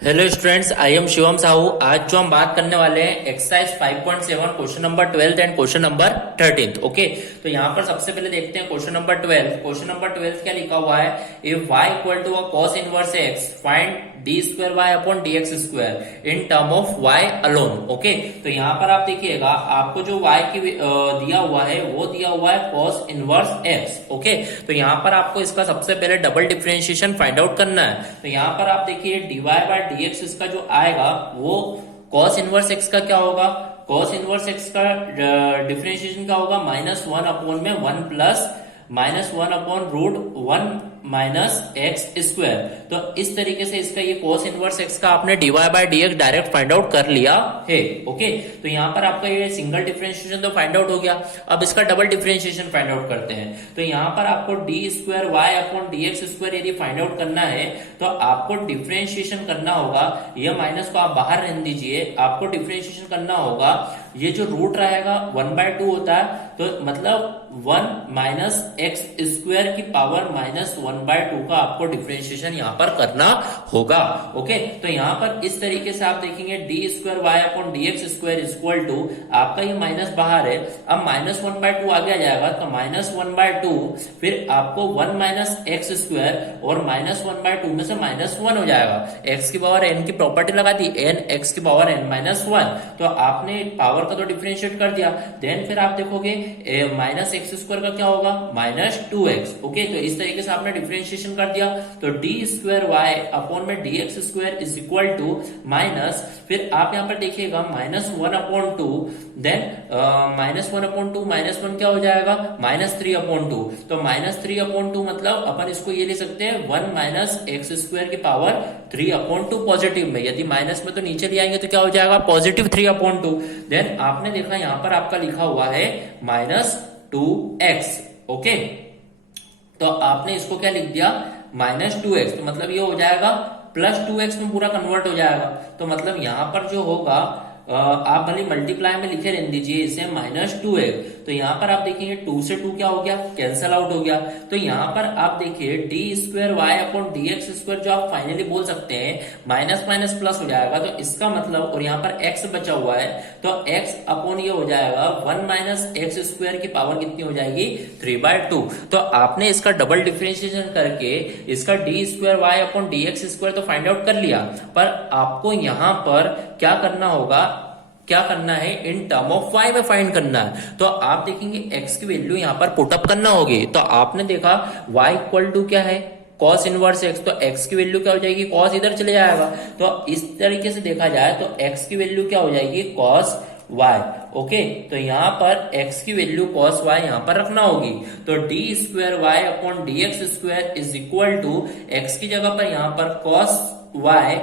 Hello students, I am Shivam Sahu. आज जो हम बात करने वाले हैं exercise 5.7 question number 12 and question number 13। Okay, तो यहाँ पर सबसे पहले देखते हैं क्वेश्चन नंबर 12। क्वेश्चन नंबर 12 क्या लिखा हुआ है? If y equal to a cos inverse x find d square y upon d x square in term of y alone. Okay, तो यहाँ पर आप देखिएगा, आपको जो y की दिया हुआ है वो दिया हुआ है cos इनवर्स x। ओके, तो यहाँ पर आपको इसका सबसे पहले डबल डिफरेंशिएशन फाइंड आउट करना है। तो यहाँ पर आप देखिए dy बाय dx इसका जो आएगा वो cos इनवर्स x का क्या होगा? cos इनवर्स x का डिफरेंशिएशन क्या होगा? -1 अपॉन में 1 plus -1 upon root 1 minus x square. तो इस तरीके से इसका ये cos इनवर्स x का आपने dy by dx direct find out कर लिया है। ओके, तो यहाँ पर आपका ये सिंगल डिफरेंशिएशन तो फाइंड आउट हो गया। अब इसका डबल डिफरेंशिएशन फाइंड आउट करते हैं। तो यहाँ पर आपको d square y upon d x square यदि फाइंड आउट करना है तो आपको डिफरेंशिएशन करना होगा। ये माइनस को आप बाहर रहने दीजिए, आपको डिफरेंशिएशन करना होगा। ये जो रूट रहेगा 1/2 होता है, तो मतलब 1 माइनस एक्स स्क्वायर की पावर -1/2 का आपको डिफरेंशिएशन यहाँ पर करना होगा। ओके, तो यहाँ पर इस तरीके से आप देखेंगे d square y upon d x square equal to, आपका ये माइनस बाहर है, अब -1/2 आगे आ जाएगा, तो -1/2 फिर आपको 1 माइनस एक्स स्क्वायर और -1/2 में से -1 हो जाएगा। एक्स की पावर n की प्रॉपर्टी लगा दी, n एक्स की पावर n-1, तो आपने पावर का तो डिफरेंशिएट कर दिया। देन फिर आप देखोगे माइनस एक्स स्क्वायर का क्या होगा? -2x। ओके, तो इस तरीके से आपने डिफरेंशिएशन कर दिया। तो डी स्क्वायर वाई अपॉन में d x square is equal to minus, फिर आप यहाँ पर देखिएगा -1/2, देन -1/2 -1 क्या हो जाएगा? -3/2। तो -3/2 मतलब अपन इसको ये ले सकते हैं 1 माइनस एक्स स्क्वायर की पावर 3/2 पॉजिटिव में। यदि माइनस में तो नीचे ले आएंगे तो क्या हो जाएगा? पॉजिटिव 3/2। देन आपने देखा यहाँ पर आपका लिखा हुआ है -2x। ओके, तो आपने इसको क्या लिख दिया? -2x, तो मतलब ये हो जाएगा +2x में पूरा कन्वर्ट हो जाएगा। तो मतलब यहां पर जो होगा, आप भले मल्टीप्लाई में लिखे रहने दीजिए इसे -2x। तो यहाँ पर आप देखिए 2 से 2 क्या हो गया? कैंसल आउट हो गया। तो यहाँ पर आप देखिए d square y upon d x square जो आप फाइनली बोल सकते हैं माइनस माइनस प्लस हो जाएगा। तो इसका मतलब, और यहाँ पर x बचा हुआ है, तो x अपॉन ये हो जाएगा 1 माइनस एक्स स्क्वायर की पावर कितनी हो जाएगी? 3/2। तो आपने इसका डबल डिफरेंशिएशन करके इसका d square y upon d x square तो फाइंड आउट कर लिया, पर आपको यहाँ पर क्या करना होगा? क्या करना है? इन टर्म ऑफ y में फाइंड करना है। तो आप देखेंगे x की वैल्यू यहाँ पर पुटअप करना होगी। तो आपने देखा y इक्वल टू क्या है? cos inverse x। तो x की वैल्यू क्या हो जाएगी? cos इधर चले जाएगा। तो इस तरीके से देखा जाए तो x की वैल्यू क्या हो जाएगी? cos y। ओके, तो यहाँ पर x की वैल्यू cos y यहाँ पर रखना होगी। तो d square y upon d x square is equal to x की जगह पर यहाँ पर cos y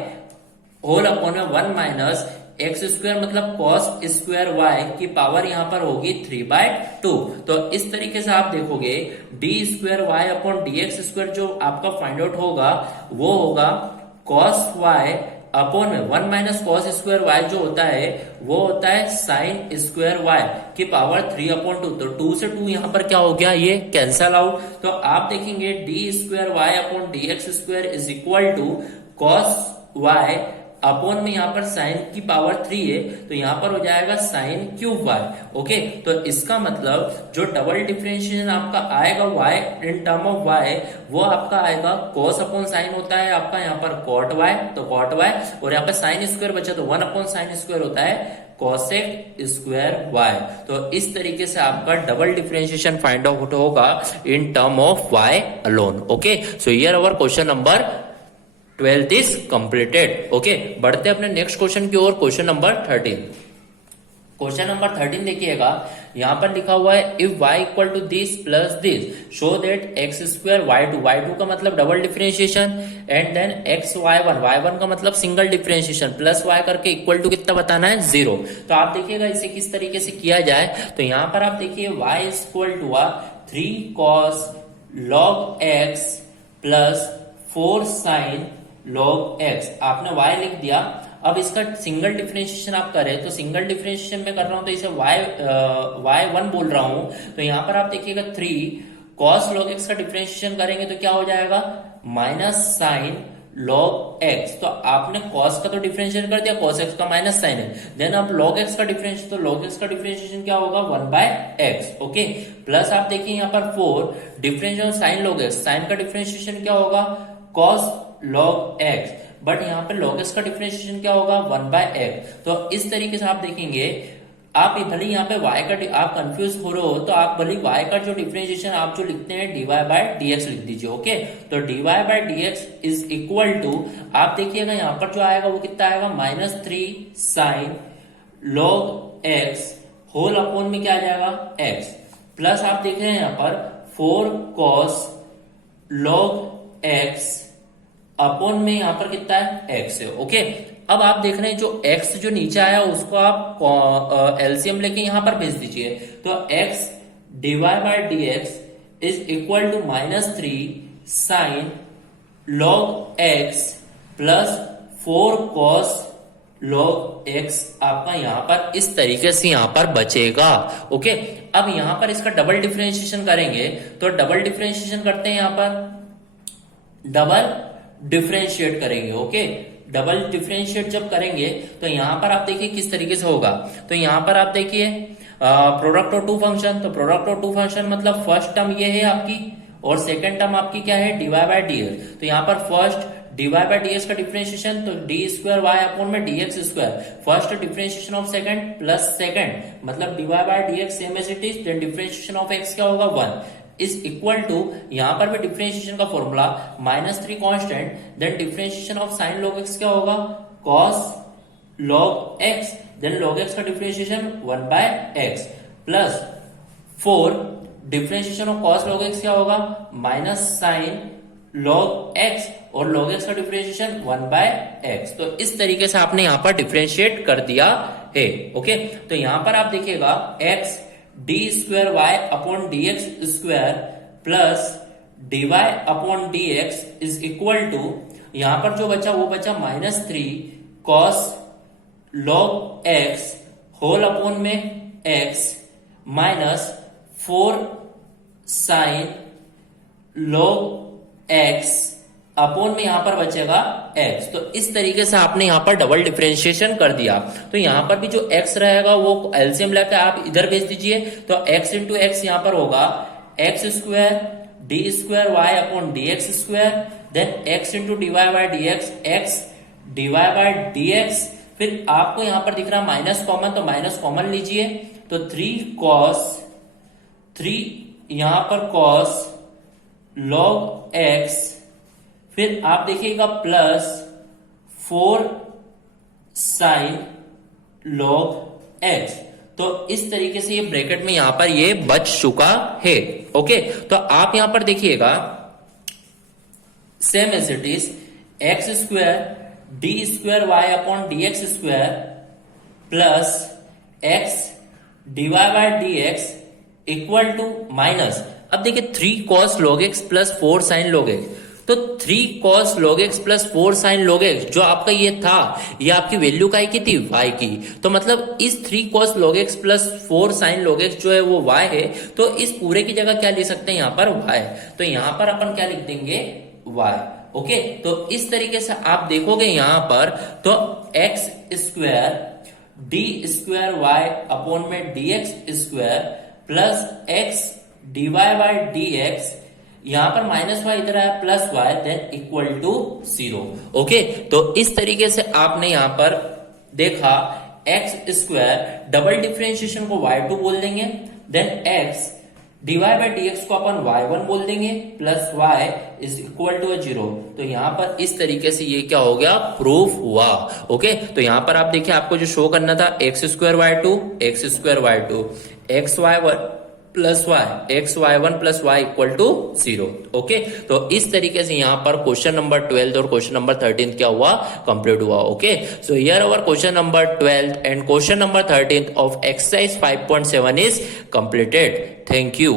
होल अपॉन में 1 माइनस एक्स स्क्वायर मतलब cos स्क्वायर वाई की पावर यहाँ पर होगी 3/2। तो इस तरीके से आप देखोगे d square y upon d x square जो आपका फाइंड आउट होगा वो होगा cos y अपॉन में 1 माइनस कॉस स्क्वायर वाई जो होता है वो होता है साइन स्क्वायर वाई की पावर 3/2। तो 2 से 2 यहाँ पर क्या हो गया? ये कैंसल आउट। तो आप देखेंगे d square y upon d x square is equal to cos y upon में यहाँ पर साइन की पावर 3 है, तो यहाँ पर हो जाएगा साइन क्यूब वाई। ओके, तो इसका मतलब जो डबल डिफरेंशिएशन आपका आएगा y in term of y, वो आपका आएगा cos अपॉन साइन होता है आपका यहाँ पर cot y, तो cot y, और यहाँ पर साइन स्क्वायर बचा तो 1 अपॉन साइन स्क्वायर होता है cosec स्क्वायर y। तो इस तरीके से आपका डबल डिफरेंशिएशन फाइंड आउट होगा in term of y alone. Okay, so here our question number 12th is completed। Okay, बढ़ते अपने नेक्स्ट क्वेश्चन की ओर। Question number 13। क्वेश्चन नंबर 13 देखिएगा, यहां पर लिखा हुआ है if y equal to this plus this show that x square y2 का मतलब double differentiation, and then y1 का मतलब सिंगल डिफरेंशिएशन, प्लस y करके इक्वल टू कितना बताना है? 0। तो आप देखिएगा इसे किस तरीके से किया जाए। तो यहाँ पर आप देखिए y equal to 3 cos log x plus 4 sin log x। आपने y लिख दिया। अब इसका सिंगल डिफरेंशिएशन आप करें तो सिंगल डिफरेंशिएशन में कर रहा हूं तो इसे y1 बोल रहा हूं। तो यहां पर आप देखिएगा 3 cos log x का डिफरेंशिएशन करेंगे तो क्या हो जाएगा? माइनस साइन log x, तो आपने cos का तो डिफरेंशिएट कर दिया, cos x का माइनस साइन है, देन अब log x का डिफरेंशिएशन, तो log x का डिफरेंशिएशन क्या होगा 1/x, ओके। प्लस आप देखिए यहाँ पर 4 differentiation sine log x, sine का डिफरेंशिएशन क्या होगा cos log x, बट यहाँ पे log x का डिफरेंशिएशन क्या होगा 1/x। तो इस तरीके से आप देखेंगे, आप भले यहाँ पे y का आप कंफ्यूज हो रहे हो तो आप भले y का जो डिफरेंशिएशन आप जो लिखते हैं dy/dx लिख दीजिए, ओके। तो dy/dx इज इक्वल टू, आप देखिएगा यहाँ पर जो आएगा वो कितना आएगा -3 sin log x whole upon में क्या आ जाएगा x, प्लस आप देख रहे हैं यहाँ पर 4 cos log x अपॉन में यहाँ पर कितना है x है, ओके। अब आप देख रहे हैं जो x जो नीचे आया उसको आप एलसीएम लेके यहां पर भेज दीजिए, तो x dy/dx is equal to -3 sin log x plus 4 cos log x आपका यहां पर इस तरीके से यहां पर बचेगा, ओके। अब यहां पर इसका डबल डिफरेंशिएशन करेंगे, तो डबल डिफरेंशिएशन करते हैं, यहां पर डबल डिफरेंशिएट करेंगे, ओके। डबल डिफरेंशिएट जब करेंगे तो यहां पर आप देखिए किस तरीके से होगा, तो यहां पर आप देखिए प्रोडक्ट ऑफ टू फंक्शन, तो प्रोडक्ट ऑफ टू फंक्शन मतलब फर्स्ट टर्म ये है आपकी और सेकंड टर्म आपकी क्या है dy/dx, तो यहां पर फर्स्ट dy/dx का डिफरेंशिएशन, तो d² y अपॉन में dx², first differentiation of second plus second मतलब dy/dx same as it is, then differentiation of x क्या होगा 1 इज इक्वल टू, यहां पर भी डिफरेंशिएशन का formula -3 constant, then differentiation of sine log x क्या होगा cos log x, then log x का differentiation 1/x plus 4 differentiation of cos log x क्या होगा माइनस साइन log x और log x का डिफरेंशिएशन 1/x। तो इस तरीके से आपने यहां पर डिफरेंशिएट कर दिया है, ओके। तो यहां पर आप देखिएगा x d² y upon dx² plus dy upon dx is equal to, यहां पर जो बचा वो बचा -3 cos log x whole upon में x minus 4 sin log x upon में यहां पर बचेगा x। तो इस तरीके से आपने यहां पर डबल डिफरेंशिएशन कर दिया, तो यहां पर भी जो x रहेगा वो एलसीएम लेकर आप इधर भेज दीजिए, तो x इंटू एक्स यहां पर होगा x² d² y upon dx², then x into dy/dx x dy/dx, फिर आपको यहां पर दिख रहा माइनस कॉमन, तो माइनस कॉमन लीजिए, तो 3 cos 3 यहां पर cos log x, फिर आप देखिएगा प्लस 4 sin log x, तो इस तरीके से ये ब्रैकेट में यहां पर ये बच चुका है, ओके। तो आप यहां पर देखिएगा same as it is x² d² y upon dx² plus x dy/dx equal to minus, अब देखिए 3 cos log x plus 4 sin log x, तो 3 cos log x plus 4 sin log x जो आपका ये था, ये आपकी वैल्यू काय की थी y की, तो मतलब इस 3 cos log x plus 4 sin log x जो है वो y है, तो इस पूरे की जगह क्या ले सकते हैं यहाँ पर y, तो यहाँ पर अपन क्या लिख देंगे y, ओके। तो इस तरीके से आप देखोगे यहाँ पर, तो x² d² y अपॉन में dx² प्लस x dy/dx, यहां पर -y इधर आया plus y, then equal to 0, okay. तो इस तरीके से आपने यहां पर देखा x² डबल डिफरेंशिएशन को y2 बोल देंगे, देन x dy/dx को अपन y1 बोल देंगे plus y is equal to 0। तो यहां पर इस तरीके से ये क्या हो गया प्रूफ हुआ, ओके। तो यहां पर आप देखिए आपको जो शो करना था x² y2 xy1 plus y xy1 plus y equal to 0, okay. तो इस तरीके से यहां पर क्वेश्चन नंबर 12 और क्वेश्चन नंबर 13 क्या हुआ कंप्लीट हुआ, okay. So here our question number 12 and question number 13 of exercise 5.7 is completed. Thank you.